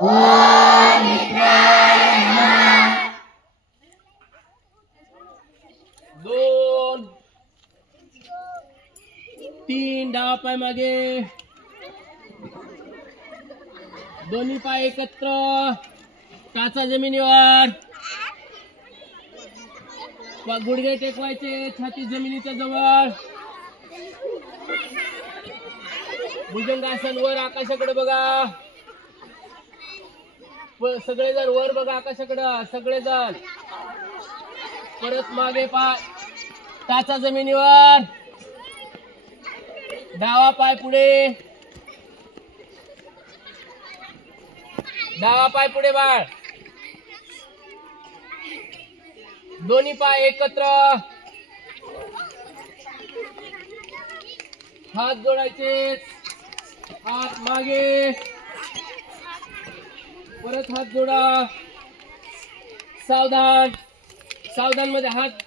ओम मित्राय नमः। 2 3 डावा पाय मागे, दोन्ही पाय एकत्र, टाचा जमिनीवर, गुडघे टेकवायचे, छाती जमिनीच्या जवळ, भुजंगासन वर आकाशाकडे बघा, सगळेजण वर बघा आकाशाकडे, सगळेजण परत मागे पाय, टाचा जमिनीवर, डावा पाय पुढे, डावा पाय पुढे बाळ, दोन्ही पाय एकत्र, हात जोडायचे, हात मागे, परत हात जोडा, सावधान, सावधान मध्ये हात